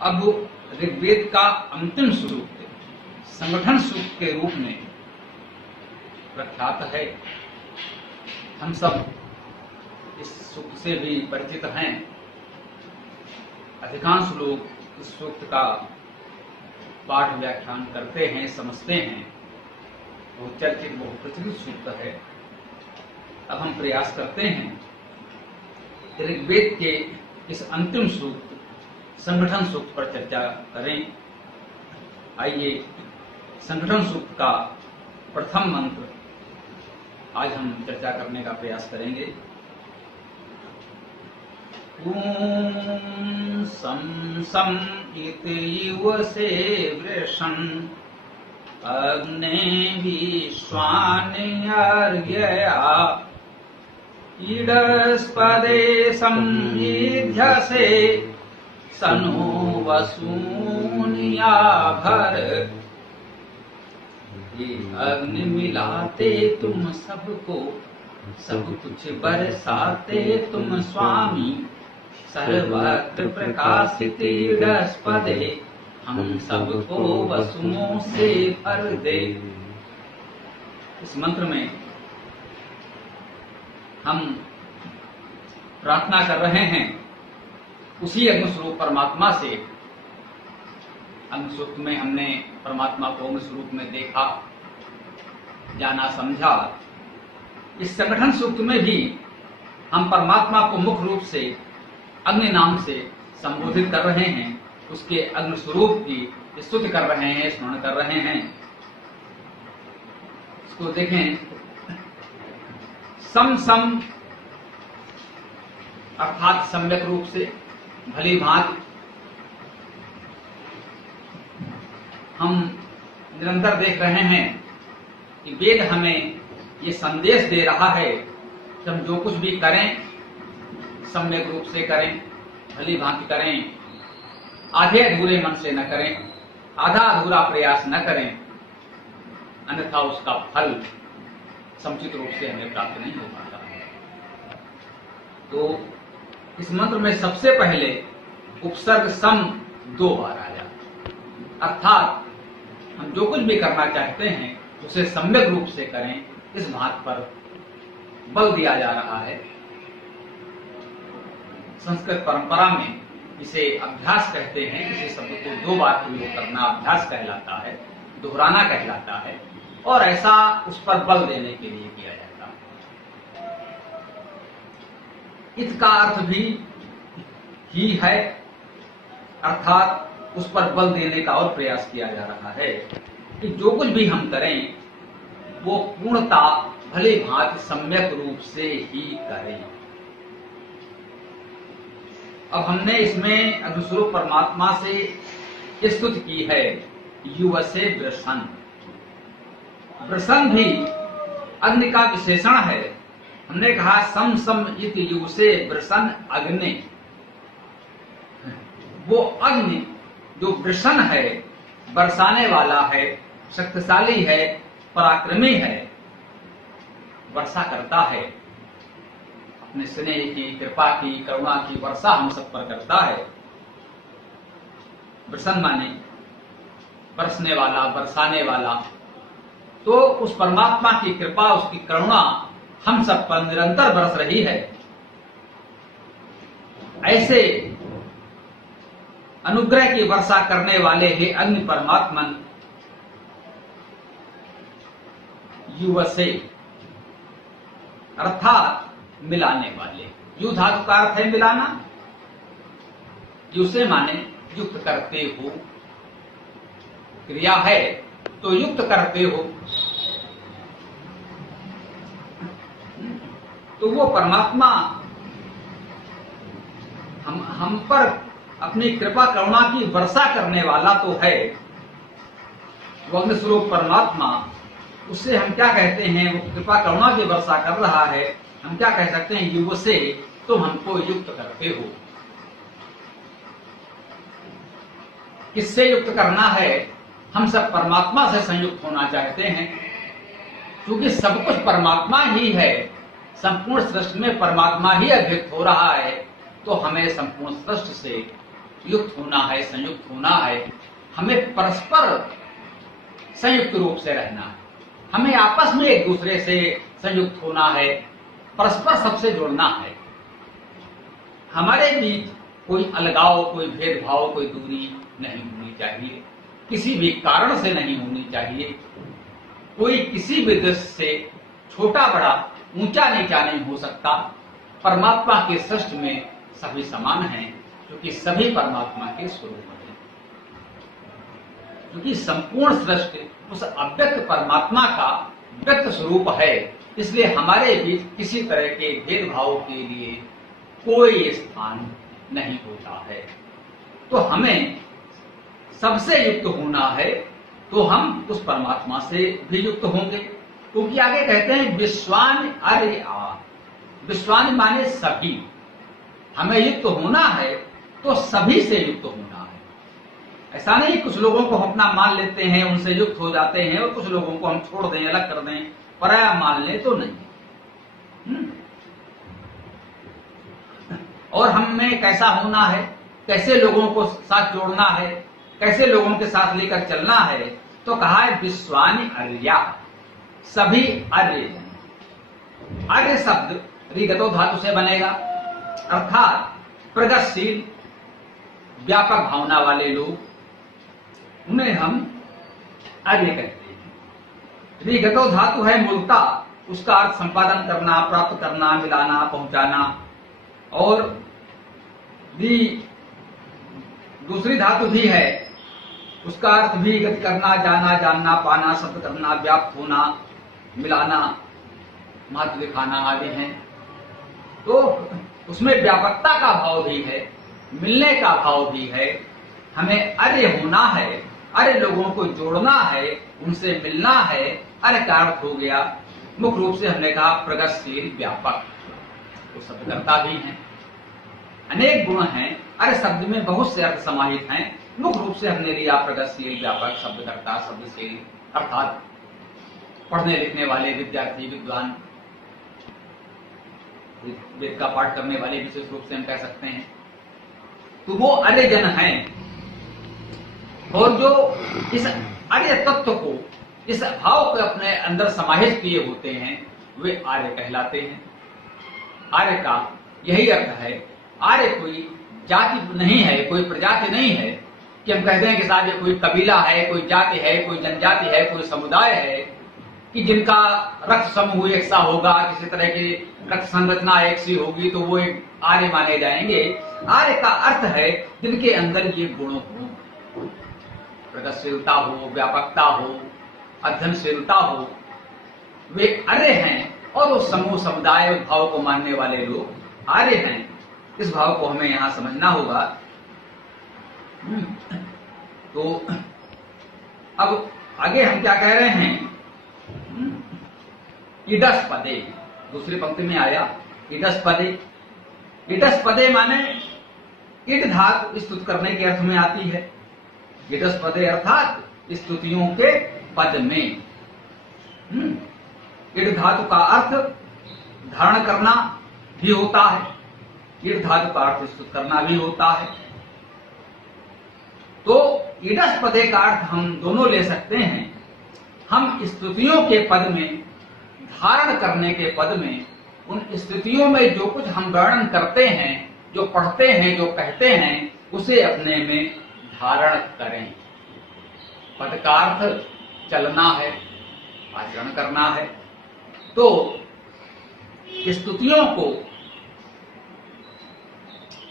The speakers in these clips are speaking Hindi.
अब ऋग्वेद का अंतिम सूक्त संगठन सूक्त के रूप में प्रख्यात है। हम सब इस सूक्त से भी परिचित हैं। अधिकांश लोग इस सूक्त का पाठ व्याख्यान करते हैं, समझते हैं। वो चर्चित बहुत प्रचलित सूक्त है। अब हम प्रयास करते हैं ऋग्वेद के इस अंतिम सूक्त संगठन सूक्त पर चर्चा करें। आइए संगठन सूक्त का प्रथम मंत्र आज हम चर्चा करने का प्रयास करेंगे। ॐ सं सं इति युवसे वृषन् अग्ने विश्वान्यर्यया ईडस्पदे संविध्यसे सनो वसूनिया भर। ये अग्नि मिलाते तुम सबको, सब कुछ बरसाते तुम स्वामी। सर्वत्र प्रकाशित ईडस्पदे हम सबको वसुओं से भर दे। इस मंत्र में हम प्रार्थना कर रहे हैं उसी अग्निस्वरूप परमात्मा से। अग्निस्वरूप में हमने परमात्मा को अग्निस्वरूप में देखा, जाना, समझा। इस संगठन सूक्त में भी हम परमात्मा को मुख्य रूप से अग्नि नाम से संबोधित कर रहे हैं। उसके अग्नि स्वरूप की स्तुति कर रहे हैं, स्मरण कर रहे हैं। इसको देखें। सम सम अर्थात सम्यक रूप से, भली भांति। हम निरंतर देख रहे हैं कि वेद हमें ये संदेश दे रहा है कि हम जो कुछ भी करें सम्यक रूप से करें, भली भांति करें। आधे अधूरे मन से न करें, आधा अधूरा प्रयास न करें, अन्यथा उसका फल समुचित रूप से हमें प्राप्त नहीं हो पाता। तो इस मंत्र में सबसे पहले उपसर्ग सम 2 बार आया। अर्थात हम जो कुछ भी करना चाहते हैं उसे सम्यक रूप से करें, इस बात पर बल दिया जा रहा है। संस्कृत परंपरा में इसे अभ्यास कहते हैं। किसी शब्द को 2 बार प्रयोग करना अभ्यास कहलाता है, दोहराना कहलाता है, और ऐसा उस पर बल देने के लिए किया जाता है। इत का अर्थ भी ही है, अर्थात उस पर बल देने का और प्रयास किया जा रहा है कि जो कुछ भी हम करें वो पूर्णता भली भांति सम्यक रूप से ही करें। अब हमने इसमें अग्निस्वरूप परमात्मा से स्तुति की है। युवसे वृषन्, वृषन् भी अग्नि का विशेषण है। हमने कहा सम सम इति युवसे वृषन् अग्नि। वो अग्नि जो वृषण है, बरसाने वाला है, शक्तिशाली है, पराक्रमी है, वर्षा करता है। अपने स्नेह की, कृपा की, करुणा की वर्षा हम सब पर करता है। वृषण माने बरसने वाला, बरसाने वाला। तो उस परमात्मा की कृपा, उसकी करुणा हम सब पर निरंतर बरस रही है। ऐसे अनुग्रह की वर्षा करने वाले हे अग्नि परमात्मन युवसे, अर्थात मिलाने वाले। यु धातु का अर्थ है मिलाना। युसे माने युक्त करते हो, क्रिया है तो युक्त करते हो। तो वो परमात्मा हम पर अपनी कृपा करुणा की वर्षा करने वाला तो है। वो अग्निस्वरूप परमात्मा, उससे हम क्या कहते हैं? वो कृपा करुणा की वर्षा कर रहा है। हम क्या कह सकते हैं? युव से तुम हमको युक्त करते हो। किससे युक्त करना है? हम सब परमात्मा से संयुक्त होना चाहते हैं, क्योंकि सब कुछ परमात्मा ही है। संपूर्ण सृष्टि में परमात्मा ही अभिव्यक्त हो रहा है, तो हमें संपूर्ण सृष्टि से युक्त होना है, संयुक्त होना है, हमें परस्पर संयुक्त रूप से रहना है, हमें आपस में एक दूसरे से संयुक्त होना है, परस्पर सबसे जुड़ना है। हमारे बीच कोई अलगाव, कोई भेदभाव, कोई दूरी नहीं होनी चाहिए, किसी भी कारण से नहीं होनी चाहिए। कोई किसी भी दृष्टि से छोटा बड़ा, ऊंचा नीचा नहीं हो सकता। परमात्मा के सृष्टि में सभी समान हैं, क्योंकि सभी परमात्मा के स्वरूप हैं। क्योंकि संपूर्ण सृष्टि उस अव्यक्त परमात्मा का व्यक्त स्वरूप है, इसलिए हमारे बीच किसी तरह के भेदभाव के लिए कोई स्थान नहीं होता है। तो हमें सबसे युक्त होना है, तो हम उस परमात्मा से भी युक्त होंगे। क्योंकि आगे कहते हैं विश्वान अरे आ, विश्वान माने सभी। हमें युक्त होना है तो सभी से युक्त होना है। ऐसा नहीं कुछ लोगों को हम अपना मान लेते हैं, उनसे युक्त हो जाते हैं, और कुछ लोगों को हम छोड़ दें, अलग कर दें, पराया मान ले तो नहीं। और हमें कैसा होना है, कैसे लोगों को साथ जोड़ना है, कैसे लोगों के साथ लेकर चलना है, तो कहा है विश्वानि अर्या, सभी अर्य। अर्य शब्द ऋगतो धातु से बनेगा, अर्थात प्रगतिशील, व्यापक भावना वाले लोग, उन्हें हम अर्य कहते हैं। ऋगतो धातु है मूलता, उसका अर्थ संपादन करना, प्राप्त करना, मिलाना, पहुंचाना। और दूसरी धातु भी है, उसका अर्थ भी गति करना, जाना, जानना, पाना, शब्द करना, व्याप्त होना, मिलाना, महत्व दिखाना आदि हैं। तो उसमें व्यापकता का भाव भी है, मिलने का भाव भी है। हमें अर्य होना है, अर्य लोगों को जोड़ना है, उनसे मिलना है। अर्य का अर्थ हो गया, मुख्य रूप से हमने कहा प्रगतिशील, व्यापक। तो शब्दकर्ता भी हैं, अनेक गुण हैं। अर्य शब्द में बहुत से अर्थ समाहित हैं। मुख्य रूप से हमने लिया प्रगतिशील, व्यापक, शब्दकर्ता, शब्दशील, अर्थात पढ़ने लिखने वाले, विद्यार्थी, विद्वान, वेद का पाठ करने वाले विशेष रूप से हम कह सकते हैं। तो वो अर्य जन हैं, और जो इस अर्य तत्व को, इस भाव को अपने अंदर समाहित किए होते हैं, वे आर्य कहलाते हैं। आर्य का यही अर्थ है। आर्य कोई जाति नहीं है, कोई प्रजाति नहीं है कि हम कहते हैं कि साहब ये कोई कबीला है, कोई जाति है, कोई जनजाति है, कोई समुदाय है कि जिनका रक्त समूह एक सा होगा, किसी तरह की रक्त संरचना एक सी होगी, तो वो एक आर्य माने जाएंगे। आर्य का अर्थ है जिनके अंदर ये गुण हो, प्रगतिशीलता हो, व्यापकता हो, अध्ययनशीलता हो, वे आर्य हैं। और वो समूह, समुदाय, भाव को मानने वाले लोग आर्य हैं। इस भाव को हमें यहां समझना होगा। तो अब आगे हम क्या कह रहे हैं, इडस पदे, दूसरी पंक्ति में आया इडस पदे। इडस पदे माने इड धातु स्तुति करने के अर्थ में आती है। इडस पदे अर्थात स्तुतियों के पद में। इड धातु का अर्थ धारण करना भी होता है, इड धातु का अर्थ स्तुति करना भी होता है। तो इडस पदे का अर्थ हम दोनों ले सकते हैं। हम स्तुतियों के पद में, धारण करने के पद में, उन स्तुतियों में जो कुछ हम वर्णन करते हैं, जो पढ़ते हैं, जो कहते हैं, उसे अपने में धारण करें। पद का अर्थ चलना है, आचरण करना है। तो स्तुतियों को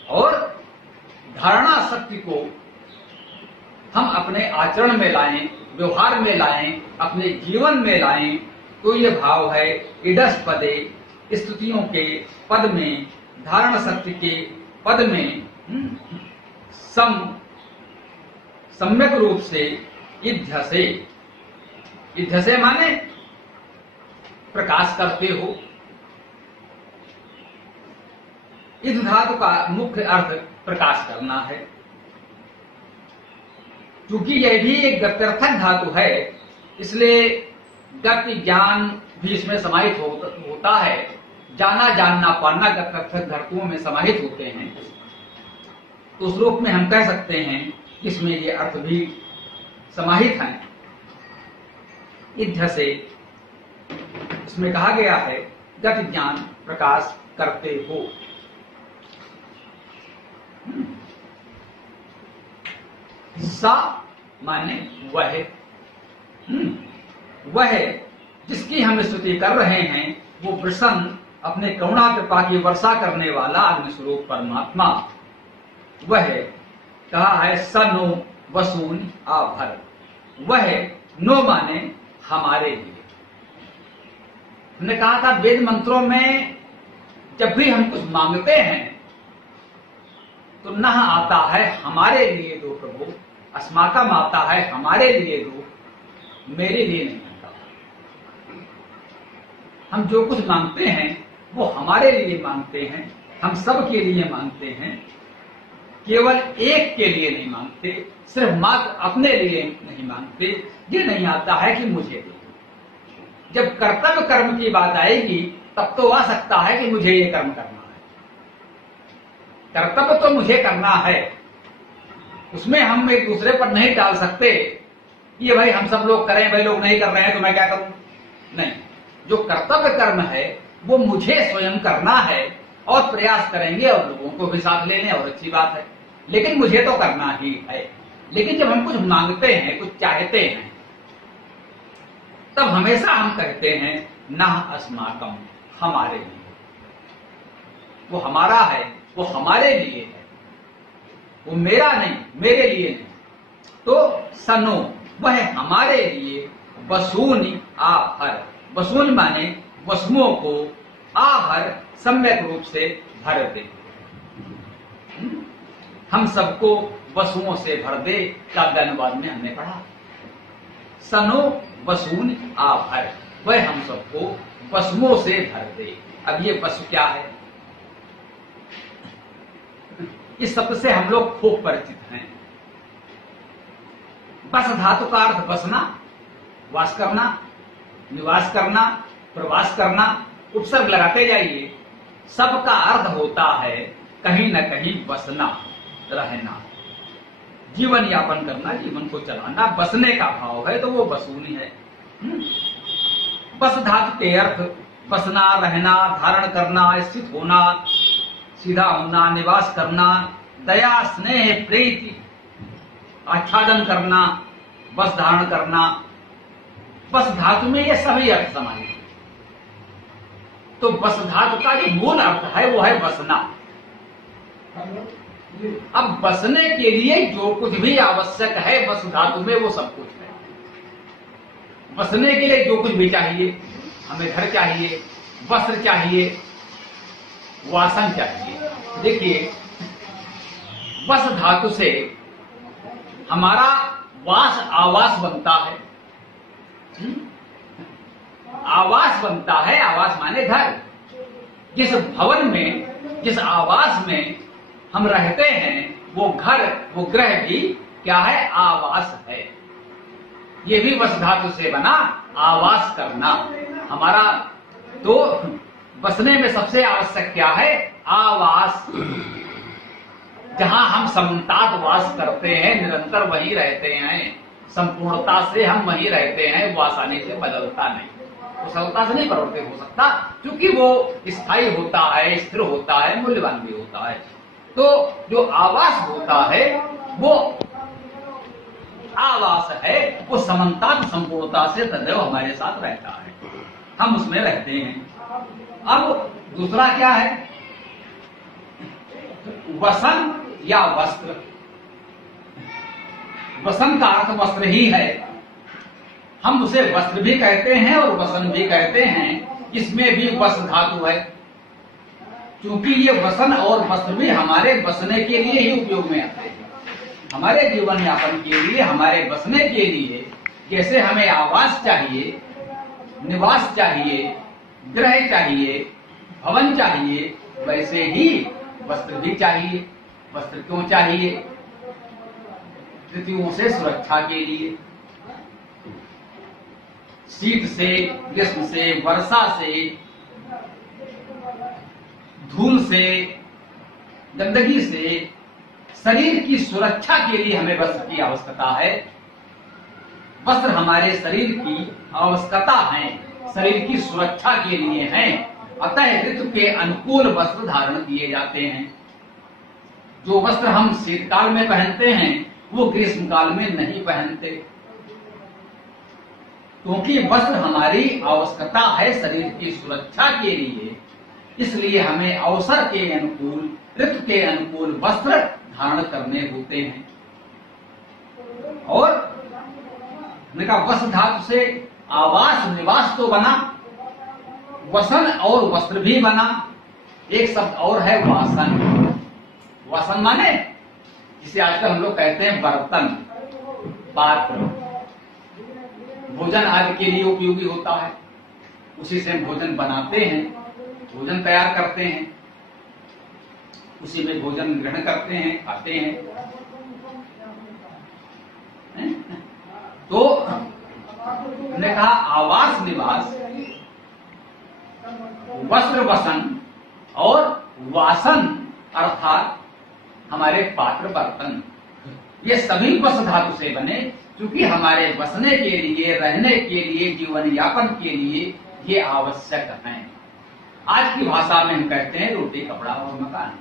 और धारणा शक्ति को हम अपने आचरण में लाएं, व्यवहार में लाएं, अपने जीवन में लाएं, तो ये भाव है इडस पदे, स्तुतियों के पद में, धारण शक्ति के पद में सम्यक रूप से इध्यसे। इध्यसे माने प्रकाश करते हो। इद धातु का मुख्य अर्थ प्रकाश करना है। क्योंकि यह भी एक गत्यर्थक धातु है, इसलिए गति ज्ञान भी इसमें समाहित होता है। जाना, जानना, पाना गत्यर्थक धातुओं में समाहित होते हैं। तो उस रूप में हम कह सकते हैं कि इसमें ये अर्थ भी समाहित हैं। इध्य से इसमें कहा गया है गति ज्ञान प्रकाश करते हो। सा माने वह, वह जिसकी हम स्तुति कर रहे हैं वो प्रसन्न अपने करुणा कृपा की वर्षा करने वाला अग्निस्वरूप परमात्मा वह कहा है। स नो वसून आभर, वह नो माने हमारे लिए। हमने कहा था वेद मंत्रों में जब भी हम कुछ मांगते हैं तो न आता है हमारे लिए दो प्रभु, अस्माकम आता है हमारे लिए दो, मेरे लिए नहीं आता। हम जो कुछ मांगते हैं वो हमारे लिए मांगते हैं, हम सब के लिए मांगते हैं, केवल एक के लिए नहीं मांगते, सिर्फ मात्र अपने लिए नहीं मांगते। ये नहीं आता है कि मुझे दे। जब कर्तव्य कर्म की बात आएगी तब तो आ सकता है कि मुझे ये कर्म करना है, कर्तव्य तो मुझे करना है, उसमें हम एक दूसरे पर नहीं डाल सकते ये भाई हम सब लोग करें, भाई लोग नहीं कर रहे हैं तो मैं क्या करूं। नहीं, जो कर्तव्य कर्म है वो मुझे स्वयं करना है और प्रयास करेंगे और लोगों को भी साथ लेने, और अच्छी बात है, लेकिन मुझे तो करना ही है। लेकिन जब हम कुछ मांगते हैं, कुछ चाहते हैं, तब हमेशा हम कहते हैं ना अस्माकम, हमारे लिए। वो हमारा है, वो हमारे लिए है, वो मेरा नहीं, मेरे लिए नहीं। तो सनो वह हमारे लिए वसून आभर, वसून माने वसुओं को, आभर सम्यक रूप से भर दे, हम सबको वसुओं से भर दे। काव्य अनुवाद में हमने पढ़ा सनो वसून आभर, वह हम सबको वसुओं से भर दे। अब ये वसु क्या है? इस शब्द से हम लोग खूब परिचित हैं। बस धातु का अर्थ बसना, वास करना, निवास करना, प्रवास करना, उपसर्ग लगाते जाइए। सबका अर्थ होता है कहीं न कहीं बसना, रहना, जीवन यापन करना, जीवन को चलाना। बसने का भाव है तो वो बसूनी है। बस धातु के अर्थ बसना, रहना, धारण करना, स्थित होना, सीधा होना, निवास करना, दया, स्नेह, प्रीति, आच्छादन करना, बस धारण करना। बस धातु में ये सभी अर्थ समाहित हैं। तो बस धातु का जो मूल अर्थ है वो है बसना। अब बसने के लिए जो कुछ भी आवश्यक है बस धातु में वो सब कुछ है। बसने के लिए जो कुछ भी चाहिए, हमें घर चाहिए, वस्त्र चाहिए, वासन चाहिए। देखिए, बस धातु से हमारा वास आवास बनता है। आवास बनता है, आवास माने घर। जिस भवन में, जिस आवास में हम रहते हैं वो घर, वो गृह भी क्या है? आवास है। ये भी बस धातु से बना, आवास करना हमारा। तो बसने में सबसे आवश्यक क्या है? आवास। जहां हम समतात वास करते हैं, निरंतर वहीं रहते हैं, संपूर्णता से हम वहीं रहते हैं, वो आसानी से बदलता नहीं, कुशलता से नहीं परिवर्तित हो सकता, क्योंकि वो स्थायी होता है, स्थिर होता है, मूल्यवान भी होता है। तो जो आवास होता है वो आवास है, वो समन्तात संपूर्णता से सदैव हमारे साथ रहता है, हम उसमें रहते हैं। अब दूसरा क्या है? वसन या वस्त्र। वसन का अर्थ वस्त्र ही है। हम उसे वस्त्र भी कहते हैं और वसन भी कहते हैं। इसमें भी वस धातु है, क्योंकि ये वसन और वस्त्र भी हमारे बसने के लिए ही उपयोग में आते हैं, हमारे जीवन यापन के लिए, हमारे बसने के लिए। जैसे हमें आवास चाहिए, निवास चाहिए, गृह चाहिए, भवन चाहिए, वैसे ही वस्त्र भी चाहिए। वस्त्र क्यों चाहिए? ऋतुओं से सुरक्षा के लिए, शीत से, ग्रीष्म से, वर्षा से, धूल से, गंदगी से, शरीर की सुरक्षा के लिए हमें वस्त्र की आवश्यकता है। वस्त्र हमारे शरीर की आवश्यकता है, शरीर की सुरक्षा के लिए है। अतः ऋतु के अनुकूल वस्त्र धारण किए जाते हैं। जो वस्त्र हम शीतकाल में पहनते हैं वो ग्रीष्म काल में नहीं पहनते, क्योंकि वस्त्र हमारी आवश्यकता है शरीर की सुरक्षा के लिए। इसलिए हमें अवसर के अनुकूल, ऋतु के अनुकूल वस्त्र धारण करने होते हैं। और वस्त्र धातु से आवास निवास तो बना, वसन और वस्त्र भी बना। एक शब्द और है वासन। वासन माने जिसे आजकल हम लोग कहते हैं बर्तन, पात्र, भोजन आदि के लिए उपयोगी होता है। उसी से हम भोजन बनाते हैं, भोजन तैयार करते हैं, उसी में भोजन ग्रहण करते हैं, खाते हैं। तो हमने कहा आवास निवास, वस्त्र वसन और वासन अर्थात हमारे पात्र बर्तन, ये सभी वस्त्र धातु से बने, क्योंकि हमारे बसने के लिए, रहने के लिए, जीवन यापन के लिए ये आवश्यक हैं। आज की भाषा में हम कहते हैं रोटी, कपड़ा और मकान।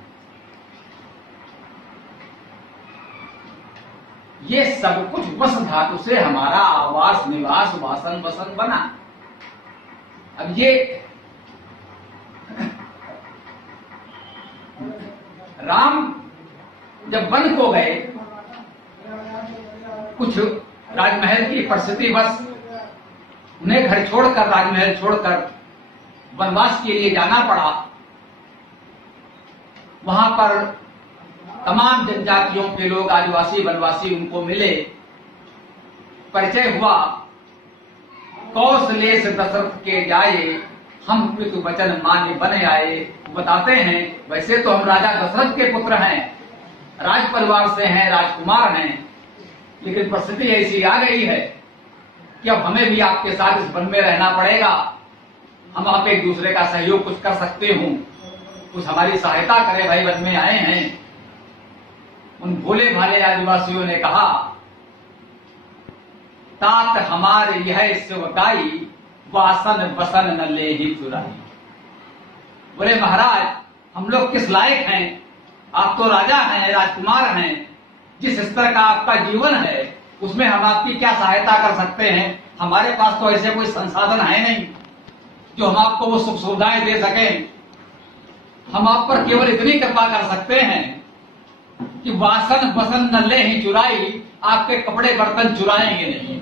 ये सब कुछ वस्त्र धातु से हमारा आवास निवास वासन वसन बना। अब ये राम जब वन को गए, कुछ राजमहल की परिस्थिति बस उन्हें घर छोड़कर, राजमहल छोड़कर वनवास के लिए जाना पड़ा। वहां पर तमाम जनजातियों के लोग, आदिवासी वनवासी उनको मिले, परिचय हुआ। कौशलेश दशरथ के जाए, हम पितु वचन मान्य बने आए। बताते हैं वैसे तो हम राजा दशरथ के पुत्र हैं, राज परिवार से हैं, राजकुमार हैं, लेकिन परिस्थिति ऐसी आ गई है कि अब हमें भी आपके साथ इस वन में रहना पड़ेगा। हम आप एक दूसरे का सहयोग कुछ कर सकते हो, कुछ हमारी सहायता करे भाई, वन में आए हैं। उन भोले भाले आदिवासियों ने कहा, तात हमारे यह सेवकाई, वासन बसन न ले ही चुराई। बोले महाराज, हम लोग किस लायक हैं? आप तो राजा हैं, राजकुमार हैं, जिस स्तर का आपका जीवन है उसमें हम आपकी क्या सहायता कर सकते हैं? हमारे पास तो ऐसे कोई संसाधन है नहीं जो हम आपको वो सुख सुविधाएं दे सकें। हम आप पर केवल इतनी कृपा कर सकते हैं कि वासन बसन न ले ही चुराई, आपके कपड़े बर्तन चुराएंगे नहीं।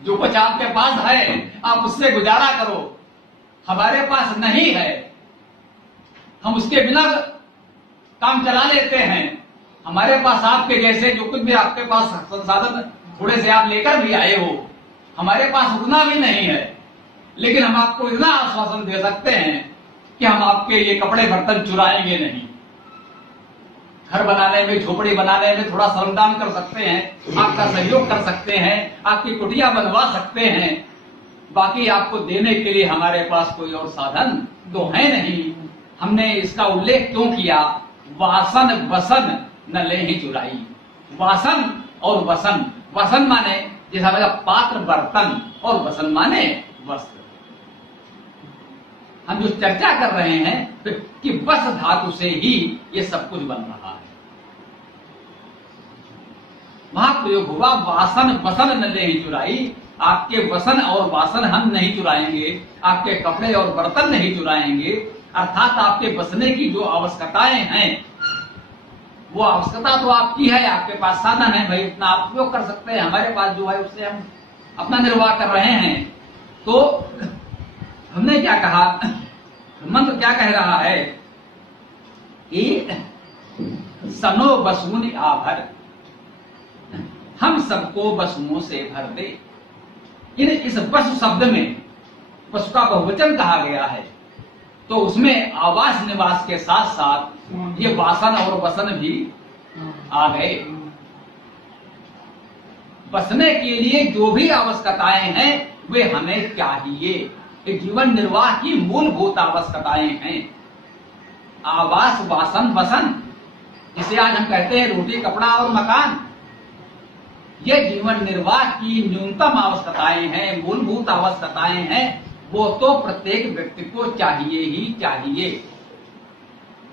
जो कुछ आपके पास है आप उससे गुजारा करो, हमारे पास नहीं है, हम उसके बिना काम चला लेते हैं। हमारे पास आपके जैसे जो कुछ भी आपके पास संसाधन थोड़े से आप लेकर भी आए हो, हमारे पास उतना भी नहीं है, लेकिन हम आपको इतना आश्वासन दे सकते हैं कि हम आपके ये कपड़े बर्तन चुराएंगे नहीं। घर बनाने में, झोपड़ी बनाने में थोड़ा श्रमदान कर सकते हैं, आपका सहयोग कर सकते हैं, आपकी कुटिया बनवा सकते हैं, बाकी आपको देने के लिए हमारे पास कोई और साधन तो है नहीं। हमने इसका उल्लेख क्यों किया? वासन बसन न ले ही चुराई। वासन और वसन, वसन माने जैसा लगा पात्र बर्तन, और वसन माने वस्त्र। हम जो चर्चा कर रहे हैं कि वस्त्र धातु से ही ये सब कुछ बन रहा है। वहां प्रयोग हुआ वासन वसन न ले ही चुराई। आपके वसन और वासन हम नहीं चुराएंगे, आपके कपड़े और बर्तन नहीं चुराएंगे। अर्थात आपके बसने की जो आवश्यकताएं हैं वो आवश्यकता तो आपकी है, आपके पास साधन है भाई, इतना आप उपयोग कर सकते हैं। हमारे पास जो है उससे हम अपना निर्वाह कर रहे हैं। तो हमने क्या कहा, मंत्र क्या कह रहा है कि सनो बसून आभर, हम सबको वसुओं से भर दे। इस वसु शब्द में वसु का बहुवचन कहा गया है, तो उसमें आवास निवास के साथ साथ ये वासन और वसन भी आ गए। बसने के लिए जो भी आवश्यकताएं हैं वे हमें चाहिए, जीवन निर्वाह की मूलभूत आवश्यकताएं हैं। आवास वासन वसन जिसे आज हम कहते हैं रोटी, कपड़ा और मकान, ये जीवन निर्वाह की न्यूनतम आवश्यकताएं हैं, मूलभूत आवश्यकताएं हैं। वो तो प्रत्येक व्यक्ति को चाहिए ही चाहिए,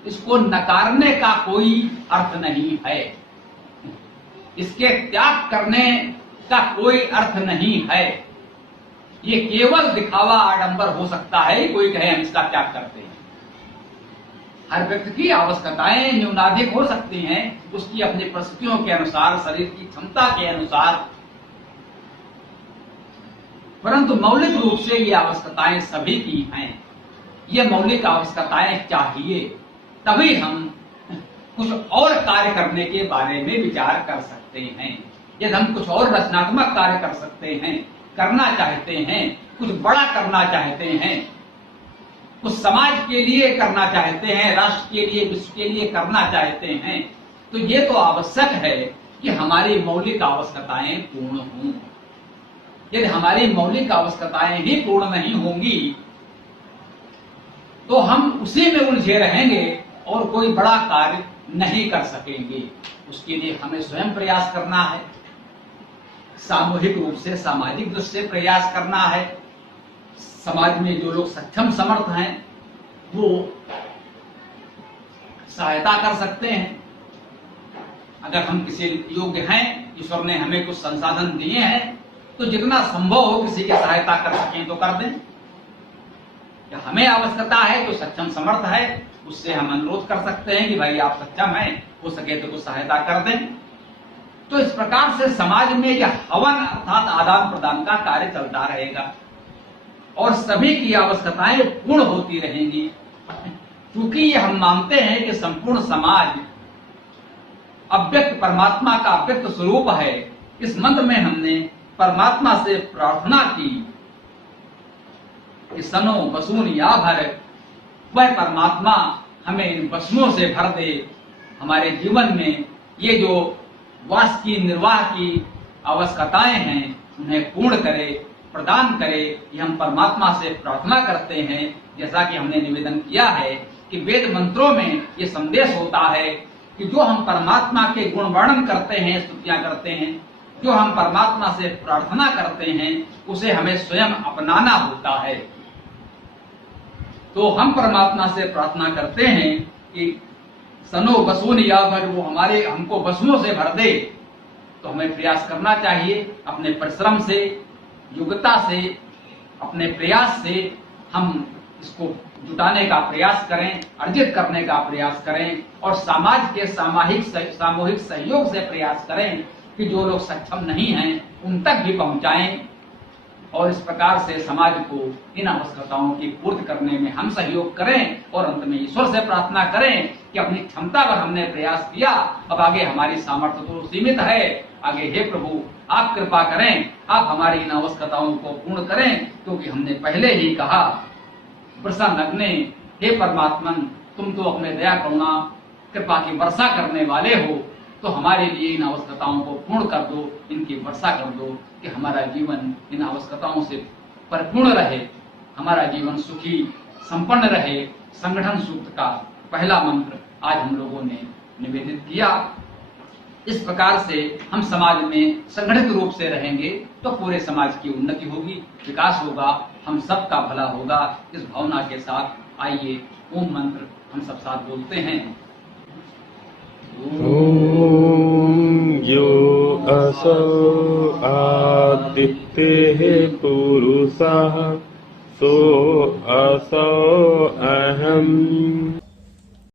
इसको नकारने का कोई अर्थ नहीं है, इसके त्याग करने का कोई अर्थ नहीं है। ये केवल दिखावा, आडंबर हो सकता है, कोई कहे हम इसका त्याग करते हैं। हर व्यक्ति की आवश्यकताएं न्यूनाधिक हो सकती हैं, उसकी अपनी परिस्थितियों के अनुसार, शरीर की क्षमता के अनुसार, परंतु मौलिक रूप से ये आवश्यकताएं सभी की हैं। ये मौलिक आवश्यकताएं चाहिए, तभी हम कुछ और कार्य करने के बारे में विचार कर सकते हैं। यदि हम कुछ और रचनात्मक कार्य कर सकते हैं, करना चाहते हैं, कुछ बड़ा करना चाहते हैं, कुछ समाज के लिए करना चाहते हैं, राष्ट्र के लिए, विश्व के लिए करना चाहते हैं, तो ये तो आवश्यक है कि हमारी मौलिक आवश्यकताएं पूर्ण हों। यदि हमारी मौलिक आवश्यकताएं ही पूर्ण नहीं होंगी तो हम उसी में उलझे रहेंगे और कोई बड़ा कार्य नहीं कर सकेंगे। उसके लिए हमें स्वयं प्रयास करना है, सामूहिक रूप से, सामाजिक दृष्टि से प्रयास करना है। समाज में जो लोग सक्षम समर्थ हैं वो सहायता कर सकते हैं। अगर हम किसी योग्य हैं, ईश्वर ने हमें कुछ संसाधन दिए हैं, तो जितना संभव हो किसी की सहायता कर सकें तो कर दें। या हमें आवश्यकता है, तो सक्षम समर्थ है, उससे हम अनुरोध कर सकते हैं कि भाई आप सक्षम हैं, हो सके तो कुछ सहायता कर दें। तो इस प्रकार से समाज में यह हवन अर्थात आदान प्रदान का कार्य चलता रहेगा और सभी की आवश्यकताएं पूर्ण होती रहेंगी। क्योंकि हम मानते हैं कि संपूर्ण समाज अव्यक्त परमात्मा का अव्यक्त स्वरूप है। इस मंत्र में हमने परमात्मा से प्रार्थना की कि सनो बसून या भर, वह परमात्मा हमें इन वसुओं से भर दे, हमारे जीवन में ये जो वास की, निर्वाह की आवश्यकताएं हैं उन्हें पूर्ण करे, प्रदान करे। ये हम परमात्मा से प्रार्थना करते हैं। जैसा कि हमने निवेदन किया है कि वेद मंत्रों में ये संदेश होता है कि जो हम परमात्मा के गुण वर्णन करते हैं, स्तुतियां करते हैं, जो हम परमात्मा से प्रार्थना करते हैं, उसे हमें स्वयं अपनाना होता है। तो हम परमात्मा से प्रार्थना करते हैं कि सनो बसून या भर, वो हमको वसुओं से भर दे। तो हमें प्रयास करना चाहिए, अपने परिश्रम से, योग्यता से, अपने प्रयास से हम इसको जुटाने का प्रयास करें, अर्जित करने का प्रयास करें और समाज के सामूहिक सहयोग से प्रयास करें कि जो लोग सक्षम नहीं हैं उन तक भी पहुंचाएं और इस प्रकार से समाज को इन आवश्यकताओं की पूर्ति करने में हम सहयोग करें और अंत में ईश्वर से प्रार्थना करें कि अपनी क्षमता पर हमने प्रयास किया, अब आगे हमारी सामर्थ्य तो सीमित है, आगे हे प्रभु आप कृपा करें, आप हमारी इन आवश्यकताओं को पूर्ण करें। क्योंकि हमने पहले ही कहा प्रसन्न अग्नि, हे परमात्मन तुम तो अपने दया करुणा कृपा की वर्षा करने वाले हो, तो हमारे लिए इन आवश्यकताओं को पूर्ण कर दो, इनकी वर्षा कर दो कि हमारा जीवन इन आवश्यकताओं से परिपूर्ण रहे, हमारा जीवन सुखी संपन्न रहे। संगठन सूत्र का पहला मंत्र आज हम लोगों ने निवेदित किया। इस प्रकार से हम समाज में संगठित रूप से रहेंगे तो पूरे समाज की उन्नति होगी, विकास होगा, हम सबका भला होगा। इस भावना के साथ आइए ओम मंत्र हम सब साथ बोलते हैं। ओम यो असो आदित्य पुरुषः सो असो अहम्